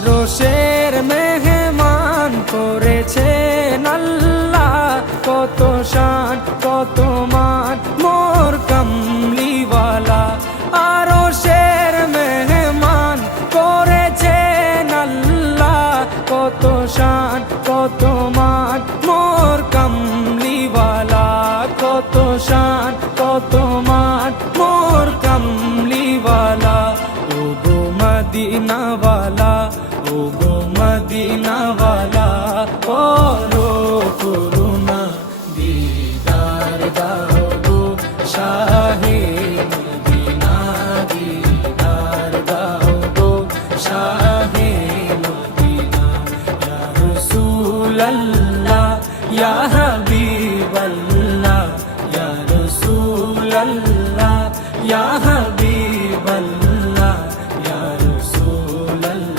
আরশের মেহমান করেছেন আল্লাহ, কত শান কত মান মোর কামলিওয়ালা। আরশের মেহমান করেছেন আল্লাহ, কত শান কত মান মোর কামলিওয়ালা, কত শান কত মান মোর কামলিওয়ালা। ও গো মদিনাওয়ালা, ও গো মদিনাওয়ালা, করো করুণা দিদার দাও গো শাহে